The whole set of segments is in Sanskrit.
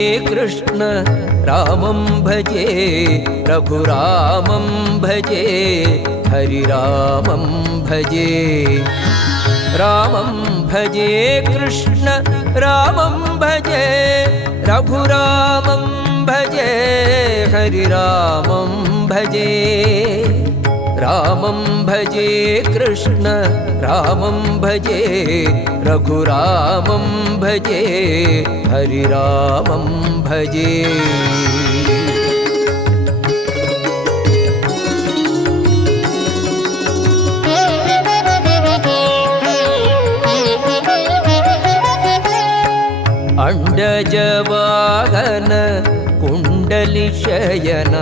कृष्ण रामं भजे रघुरामं भजे हरिरामं भजे। रामं भजे कृष्ण रामं भजे रघुरामं भजे हरिरामं भजे रामं भजे कृष्ण रामं भजे रघुरामं भजे हरिरामं भजे। अण्डजवाहन कुण्डलिशयन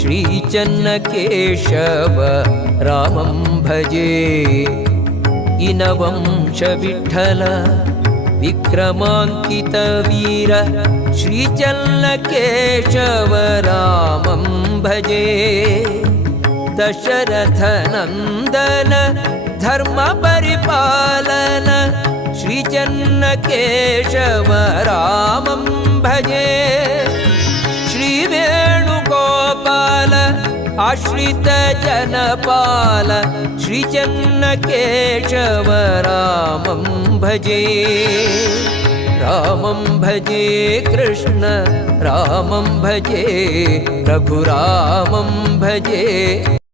श्रीचन्नकेशव रामं भजे। इनवंशविठ्ठल विक्रमाङ्कितवीर श्रीचन्नकेशव रामं भजे। दशरथनन्दन धर्मपरिपालन श्रीचन्नकेशव रामं भजे आश्रितजनपाल श्रीचन्नकेशव रामं भजे। रामं भजे कृष्ण रामं भजे रघुरामं भजे